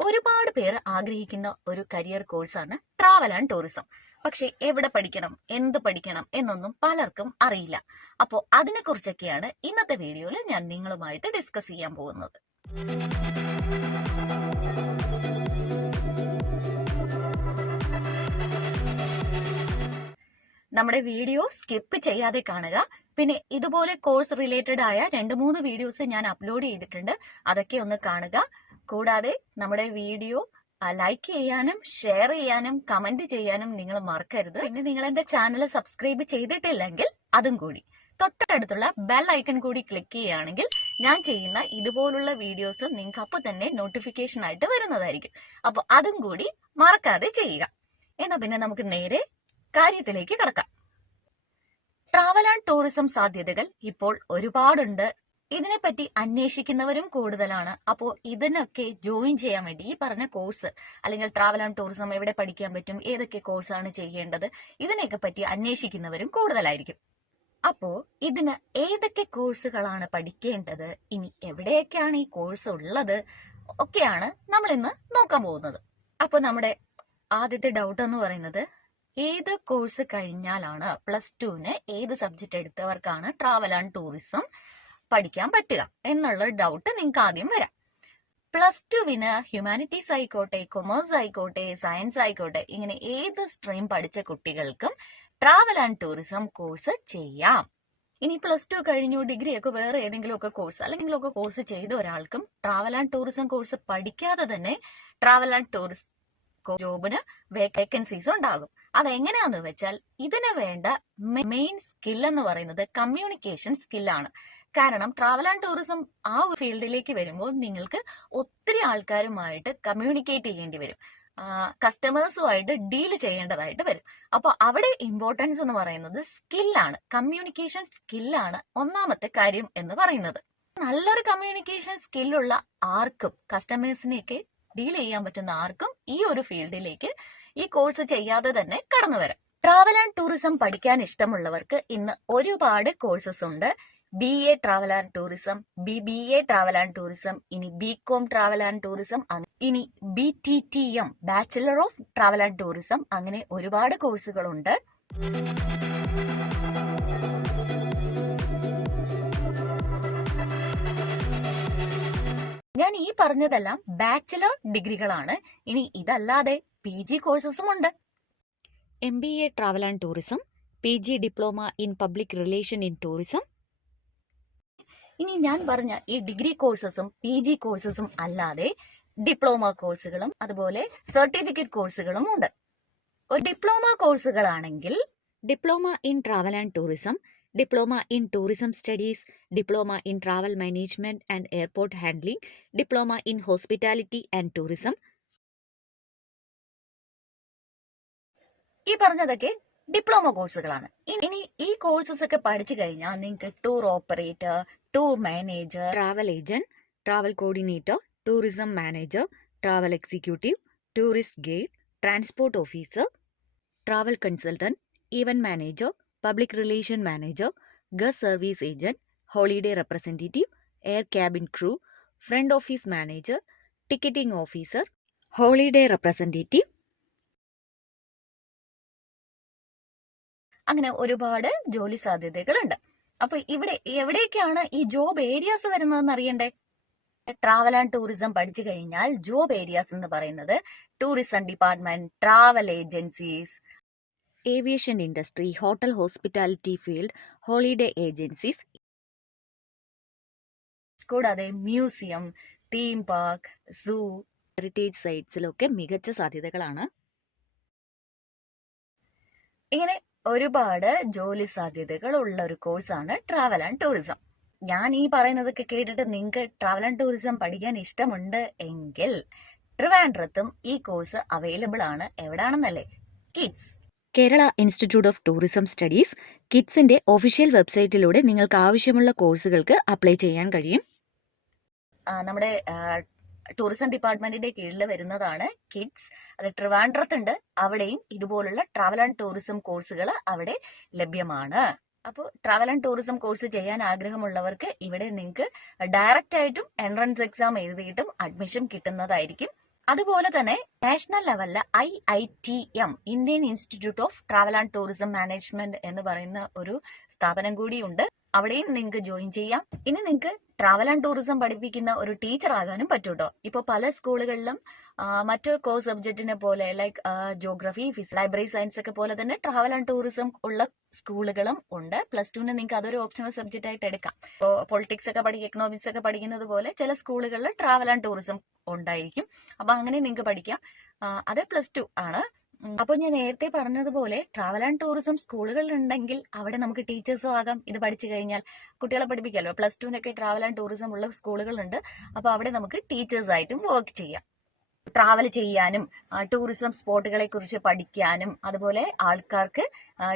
ഒരുപാട് പേര് ആഗ്രഹിക്കുന്ന ഒരു കരിയർ കോഴ്സാണ് ട്രാവൽ ആൻഡ് ടൂറിസം. പക്ഷെ എവിടെ പഠിക്കണം, എന്ത് പഠിക്കണം എന്നൊന്നും പലർക്കും അറിയില്ല. അപ്പോൾ അതിനെക്കുറിച്ചൊക്കെയാണ് ഇന്നത്തെ വീഡിയോയിൽ ഞാൻ നിങ്ങളുമായിട്ട് ഡിസ്കസ് ചെയ്യാൻ പോകുന്നത്. നമ്മുടെ വീഡിയോ സ്കിപ്പ് ചെയ്യാതെ കാണുക. പിന്നെ ഇതുപോലെ കോഴ്സ് റിലേറ്റഡ് ആയ 2-3 വീഡിയോസ് ഞാൻ അപ്ലോഡ് ചെയ്തിട്ടുണ്ട്, അതൊക്കെ ഒന്ന് കാണുക. കൂടാതെ നമ്മുടെ വീഡിയോ ലൈക്ക് ചെയ്യാനും ഷെയർ ചെയ്യാനും കമന്റ് ചെയ്യാനും നിങ്ങൾ മറക്കരുത്. പിന്നെ നിങ്ങൾ എന്റെ ചാനൽ സബ്സ്ക്രൈബ് ചെയ്തിട്ടില്ലെങ്കിൽ അതും കൂടി തൊട്ടടുത്തുള്ള ബെൽ ഐക്കൺ കൂടി ക്ലിക്ക് ചെയ്യുകയാണെങ്കിൽ ഞാൻ ചെയ്യുന്ന ഇതുപോലുള്ള വീഡിയോസ് നിങ്ങൾക്ക് അപ്പോൾ തന്നെ നോട്ടിഫിക്കേഷൻ ആയിട്ട് വരുന്നതായിരിക്കും. അപ്പോൾ അതും കൂടി മറക്കാതെ ചെയ്യുക. എന്നാ പിന്നെ നമുക്ക് നേരെ കാര്യത്തിലേക്ക് കടക്കാം. ട്രാവൽ ആൻഡ് ടൂറിസം സാധ്യതകൾ ഇപ്പോൾ ഒരുപാടുണ്ട്. ഇതിനെപ്പറ്റി അന്വേഷിക്കുന്നവരും കൂടുതലാണ്. അപ്പോൾ ഇതിനൊക്കെ ജോയിൻ ചെയ്യാൻ വേണ്ടി ഈ പറഞ്ഞ കോഴ്സ് അല്ലെങ്കിൽ ട്രാവൽ ആൻഡ് ടൂറിസം എവിടെ പഠിക്കാൻ പറ്റും, ഏതൊക്കെ കോഴ്സാണ് ചെയ്യേണ്ടത്, ഇതിനെയൊക്കെ പറ്റി അന്വേഷിക്കുന്നവരും കൂടുതലായിരിക്കും. അപ്പോ ഇതിന് ഏതൊക്കെ കോഴ്സുകളാണ് പഠിക്കേണ്ടത്, ഇനി എവിടെയൊക്കെയാണ് ഈ കോഴ്സ് ഉള്ളത് ഒക്കെയാണ് നമ്മൾ ഇന്ന് നോക്കാൻ പോകുന്നത്. അപ്പോൾ നമ്മുടെ ആദ്യത്തെ ഡൗട്ട് എന്ന് പറയുന്നത്, ഏത് കോഴ്സ് കഴിഞ്ഞാലാണ് +2-ന് ഏത് സബ്ജക്ട് എടുത്തവർക്കാണ് ട്രാവൽ ആൻഡ് ടൂറിസം പഠിക്കാൻ പറ്റുക എന്നുള്ള ഡൗട്ട് നിങ്ങൾക്ക് ആദ്യം വരാം. +2-ന് ഹ്യൂമാനിറ്റീസ് ആയിക്കോട്ടെ, കൊമേഴ്സ് ആയിക്കോട്ടെ, സയൻസ് ആയിക്കോട്ടെ, ഇങ്ങനെ ഏത് സ്ട്രീം പഠിച്ച കുട്ടികൾക്കും ട്രാവൽ ആൻഡ് ടൂറിസം കോഴ്സ് ചെയ്യാം. ഇനി +2 കഴിഞ്ഞു ഡിഗ്രി ഒക്കെ വേറെ ഏതെങ്കിലും ഒക്കെ കോഴ്സ് അല്ലെങ്കിൽ ഒക്കെ കോഴ്സ് ചെയ്ത ഒരാൾക്കും ട്രാവൽ ആൻഡ് ടൂറിസം കോഴ്സ് പഠിക്കാതെ തന്നെ ട്രാവൽ ആൻഡ് ടൂറിസം ജോബിന് വേക്കൻസീസ് ഉണ്ടാകും. അതെങ്ങനെയാന്ന് വെച്ചാൽ ഇതിന് വേണ്ട മെയിൻ സ്കിൽ എന്ന് പറയുന്നത് കമ്മ്യൂണിക്കേഷൻ സ്കില്ലാണ്. കാരണം ട്രാവൽ ആൻഡ് ടൂറിസം ആ ഒരു ഫീൽഡിലേക്ക് വരുമ്പോൾ നിങ്ങൾക്ക് ഒത്തിരി ആൾക്കാരുമായിട്ട് കമ്മ്യൂണിക്കേറ്റ് ചെയ്യേണ്ടി വരും, കസ്റ്റമേഴ്സുമായിട്ട് ഡീൽ ചെയ്യേണ്ടതായിട്ട് വരും. അപ്പോൾ അവിടെ ഇമ്പോർട്ടൻസ് എന്ന് പറയുന്നത് സ്കില്ലാണ്, കമ്മ്യൂണിക്കേഷൻ സ്കില്ലാണ് ഒന്നാമത്തെ കാര്യം എന്ന് പറയുന്നത്. നല്ലൊരു കമ്മ്യൂണിക്കേഷൻ സ്കില്ലുള്ള ആർക്കും, കസ്റ്റമേഴ്സിനെയൊക്കെ ഡീൽ ചെയ്യാൻ പറ്റുന്ന ആർക്കും ഈ ഒരു ഫീൽഡിലേക്ക് ഈ കോഴ്സ് ചെയ്യാതെ തന്നെ കടന്നു വരാം. ട്രാവൽ ആൻഡ് ടൂറിസം പഠിക്കാൻ ഇഷ്ടമുള്ളവർക്ക് ഇന്ന് ഒരുപാട് കോഴ്സസ് ഉണ്ട്. BA travel and tourism, BBA travel and tourism, ഇനി BCom ട്രാവൽ ആൻഡ് ടൂറിസം, ഇനി BTTM bachelor of Travel and tourism, അങ്ങനെ ഒരുപാട് കോഴ്സുകളുണ്ട്. ഞാൻ ഈ പറഞ്ഞതെല്ലാം ബാച്ചിലർ ഡിഗ്രികളാണ്. ഇനി ഇതല്ലാതെ PG കോഴ്സസും ഉണ്ട്. MBA travel and tourism, PG diploma in public relation in tourism. ഇനി ഞാൻ പറഞ്ഞ ഈ ഡിഗ്രി കോഴ്സസും PG കോഴ്സസും അല്ലാതെ ഡിപ്ലോമ കോഴ്സുകളും അതുപോലെ സർട്ടിഫിക്കറ്റ് കോഴ്സുകളും ഉണ്ട്. ഒരു ഡിപ്ലോമ കോഴ്സുകളാണെങ്കിൽ diploma in travel and tourism, diploma in tourism studies, diploma in travel management and airport handling, diploma in hospitality and tourism. ഈ പറഞ്ഞതൊക്കെ ഡിപ്ലോമ കോഴ്സുകളാണ്. ഇനി ഈ കോഴ്സസ് ഒക്കെ പഠിച്ചു കഴിഞ്ഞാൽ നിങ്ങൾക്ക് tour operator, tour manager, travel agent, travel coordinator, tourism manager, travel executive, tourist guide, transport officer, travel consultant, event manager, public relation manager, guest service agent, holiday representative, air cabin crew, front office manager, ticketing officer, holiday representative, അങ്ങനെ ഒരുപാട് ജോലി സാധ്യതകളുണ്ട്. അപ്പൊ ഇവിടെ എവിടേക്കാണ് ഈ job areas വരുന്നതെന്ന് അറിയണ്ടേ? ട്രാവൽ ആൻഡ് ടൂറിസം പഠിച്ചു കഴിഞ്ഞാൽ ജോബ് ഏരിയാസ് എന്ന് പറയുന്നത് tourism department, travel agencies, aviation industry, hotel hospitality field, holiday agencies, കൂടാതെ മ്യൂസിയം, തീം പാർക്ക്, സൂ, ഹെറിറ്റേജ് സൈറ്റ്സിലൊക്കെ മികച്ച സാധ്യതകളാണ്. ഇങ്ങനെ ഒരുപാട് ജോലി സാധ്യതകൾ ഉള്ള ഒരു കോഴ്സാണ് ട്രാവൽ ആൻഡ് ടൂറിസം. ഞാൻ ഈ പറയുന്നതൊക്കെ കേട്ടിട്ട് നിങ്ങൾക്ക് ട്രാവൽ ആൻഡ് ടൂറിസം പഠിക്കാൻ ഇഷ്ടമുണ്ട് എങ്കിൽ ട്രിവാൻഡ്രത്തും ഈ കോഴ്സ് അവൈലബിൾ ആണ്. എവിടാണെന്നല്ലേ? KITTS Kerala Institute of Tourism Studies കിഡ്സിന്റെ ഒഫീഷ്യൽ വെബ്സൈറ്റിലൂടെ നിങ്ങൾക്ക് ആവശ്യമുള്ള കോഴ്സുകൾക്ക് അപ്ലൈ ചെയ്യാൻ കഴിയും. നമ്മുടെ ടൂറിസം ഡിപ്പാർട്ട്മെന്റിന്റെ കീഴിൽ വരുന്നതാണ് കിഡ്സ്. അത് ട്രിവാൻഡ്രത്തുണ്ട്. അവിടെയും ഇതുപോലുള്ള ട്രാവൽ ആൻഡ് ടൂറിസം കോഴ്സുകൾ അവിടെ ലഭ്യമാണ്. അപ്പോൾ ട്രാവൽ ആൻഡ് ടൂറിസം കോഴ്സ് ചെയ്യാൻ ആഗ്രഹമുള്ളവർക്ക് ഇവിടെ നിങ്ങൾക്ക് ഡയറക്റ്റ് ആയിട്ടും എൻട്രൻസ് എക്സാം എഴുതിയിട്ടും അഡ്മിഷൻ കിട്ടുന്നതായിരിക്കും. അതുപോലെ തന്നെ നാഷണൽ ലെവലില് IITM, Indian Institute of Travel and Tourism Management എന്ന് പറയുന്ന ഒരു സ്ഥാപനം കൂടിയുണ്ട്. അവിടെയും നിങ്ങൾക്ക് ജോയിൻ ചെയ്യാം. ഇനി നിങ്ങൾക്ക് ട്രാവൽ ആൻഡ് ടൂറിസം പഠിപ്പിക്കുന്ന ഒരു ടീച്ചർ ആകാനും പറ്റും കേട്ടോ. ഇപ്പൊ പല സ്കൂളുകളിലും മറ്റ് കോഴ്സ് സബ്ജക്റ്റിനെ പോലെ ലൈക്ക് ജോഗ്രഫി, ലൈബ്രറി സയൻസ് ഒക്കെ പോലെ തന്നെ ട്രാവൽ ആൻഡ് ടൂറിസം ഉള്ള സ്കൂളുകളും ഉണ്ട്. +2 നിങ്ങൾക്ക് അതൊരു ഓപ്ഷണൽ സബ്ജക്റ്റ് ആയിട്ട് എടുക്കാം. ഇപ്പോൾ പൊളിറ്റിക്സ് ഒക്കെ എക്കണോമിക്സ് ഒക്കെ പഠിക്കുന്നത് പോലെ ചില സ്കൂളുകളിൽ ട്രാവൽ ആൻഡ് ടൂറിസം ഉണ്ടായിരിക്കും. അപ്പൊ അങ്ങനെ നിങ്ങൾക്ക് പഠിക്കാം. അത് +2 ആണ്. അപ്പോൾ ഞാൻ നേരത്തെ പറഞ്ഞതുപോലെ ട്രാവൽ ആൻഡ് ടൂറിസം സ്കൂളുകളിൽ ഉണ്ടെങ്കിൽ അവിടെ നമുക്ക് ടീച്ചേഴ്സും ആകാം. ഇത് പഠിച്ചു കഴിഞ്ഞാൽ കുട്ടികളെ പഠിപ്പിക്കാമല്ലോ. +2 ട്രാവൽ ആൻഡ് ടൂറിസം ഉള്ള സ്കൂളുകളുണ്ട്. അപ്പോൾ അവിടെ നമുക്ക് ടീച്ചേഴ്സ് ആയിട്ടും വർക്ക് ചെയ്യാം. ട്രാവൽ ചെയ്യാനും ടൂറിസം സ്പോട്ടുകളെ കുറിച്ച് പഠിക്കാനും അതുപോലെ ആൾക്കാർക്ക്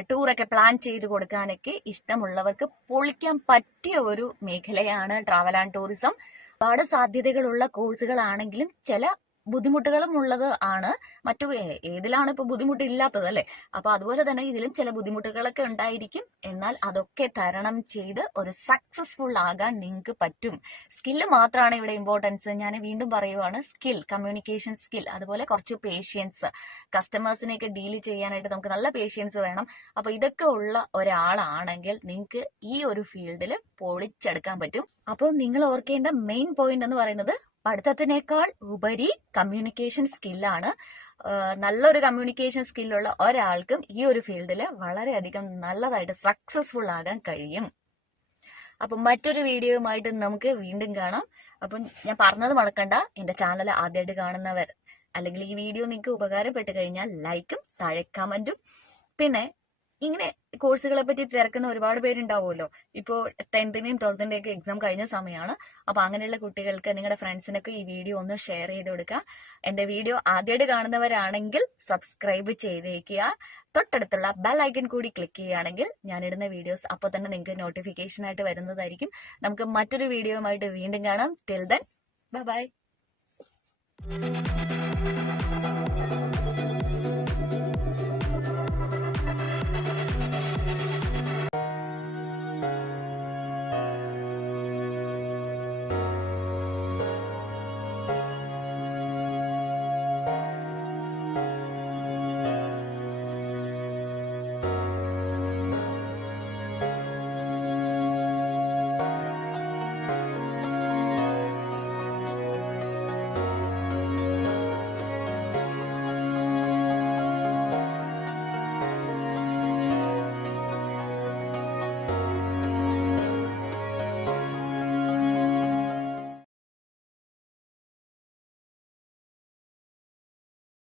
ടൂറൊക്കെ പ്ലാൻ ചെയ്ത് കൊടുക്കാനൊക്കെ ഇഷ്ടമുള്ളവർക്ക് പൊളിക്കാൻ പറ്റിയ ഒരു മേഖലയാണ് ട്രാവൽ ആൻഡ് ടൂറിസം. ഒരുപാട് സാധ്യതകളുള്ള കോഴ്സുകളാണെങ്കിലും ചില ബുദ്ധിമുട്ടുകളും ഉള്ളത് ആണ്. മറ്റു ഏതിലാണ് ഇപ്പൊ ബുദ്ധിമുട്ടില്ലാത്തത് അല്ലെ? അപ്പൊ അതുപോലെ തന്നെ ഇതിലും ചില ബുദ്ധിമുട്ടുകളൊക്കെ ഉണ്ടായിരിക്കും. എന്നാൽ അതൊക്കെ തരണം ചെയ്ത് ഒരു സക്സസ്ഫുൾ ആകാൻ നിങ്ങൾക്ക് പറ്റും. സ്കില്ല് മാത്രമാണ് ഇവിടെ ഇമ്പോർട്ടൻസ്. ഞാൻ വീണ്ടും പറയുവാണ്, സ്കിൽ, കമ്മ്യൂണിക്കേഷൻ സ്കിൽ, അതുപോലെ കുറച്ച് പേഷ്യൻസ്, കസ്റ്റമേഴ്സിനെയൊക്കെ ഡീൽ ചെയ്യാനായിട്ട് നമുക്ക് നല്ല പേഷ്യൻസ് വേണം. അപ്പൊ ഇതൊക്കെ ഉള്ള ഒരാളാണെങ്കിൽ നിങ്ങൾക്ക് ഈ ഒരു ഫീൽഡിൽ പൊളിച്ചെടുക്കാൻ പറ്റും. അപ്പോൾ നിങ്ങൾ ഓർക്കേണ്ട മെയിൻ പോയിന്റ് എന്ന് പറയുന്നത് പഠിത്തത്തിനേക്കാൾ ഉപരി കമ്മ്യൂണിക്കേഷൻ സ്കില്ലാണ്. നല്ലൊരു കമ്മ്യൂണിക്കേഷൻ സ്കില്ലുള്ള ഒരാൾക്കും ഈ ഒരു ഫീൽഡിൽ വളരെയധികം നല്ലതായിട്ട് സക്സസ്ഫുൾ ആകാൻ കഴിയും. അപ്പം മറ്റൊരു വീഡിയോയുമായിട്ട് നമുക്ക് വീണ്ടും കാണാം. അപ്പം ഞാൻ പറഞ്ഞത് മറക്കണ്ട, എന്റെ ചാനൽ ആദ്യമായിട്ട് കാണുന്നവർ അല്ലെങ്കിൽ ഈ വീഡിയോ നിങ്ങൾക്ക് ഉപകാരപ്പെട്ട് കഴിഞ്ഞാൽ ലൈക്കും താഴെ കമന്റും, പിന്നെ ഇങ്ങനെ കോഴ്സുകളെ പറ്റി തിരക്കുന്ന ഒരുപാട് പേരുണ്ടാവുമല്ലോ. ഇപ്പോൾ 10th-ന്റെയും 12th-ന്റെയും ഒക്കെ എക്സാം കഴിഞ്ഞ സമയമാണ്. അപ്പൊ അങ്ങനെയുള്ള കുട്ടികൾക്ക് നിങ്ങളുടെ ഫ്രണ്ട്സിനൊക്കെ ഈ വീഡിയോ ഒന്ന് ഷെയർ ചെയ്ത് കൊടുക്കുക. എന്റെ വീഡിയോ ആദ്യമായിട്ട് കാണുന്നവരാണെങ്കിൽ സബ്സ്ക്രൈബ് ചെയ്തേക്കുക. തൊട്ടടുത്തുള്ള ബെൽ ഐക്കൺ കൂടി ക്ലിക്ക് ചെയ്യുകയാണെങ്കിൽ ഞാനിടുന്ന വീഡിയോസ് അപ്പോൾ തന്നെ നിങ്ങൾക്ക് നോട്ടിഫിക്കേഷൻ ആയിട്ട് വരുന്നതായിരിക്കും. നമുക്ക് മറ്റൊരു വീഡിയോയുമായിട്ട് വീണ്ടും കാണാം. Till then bye.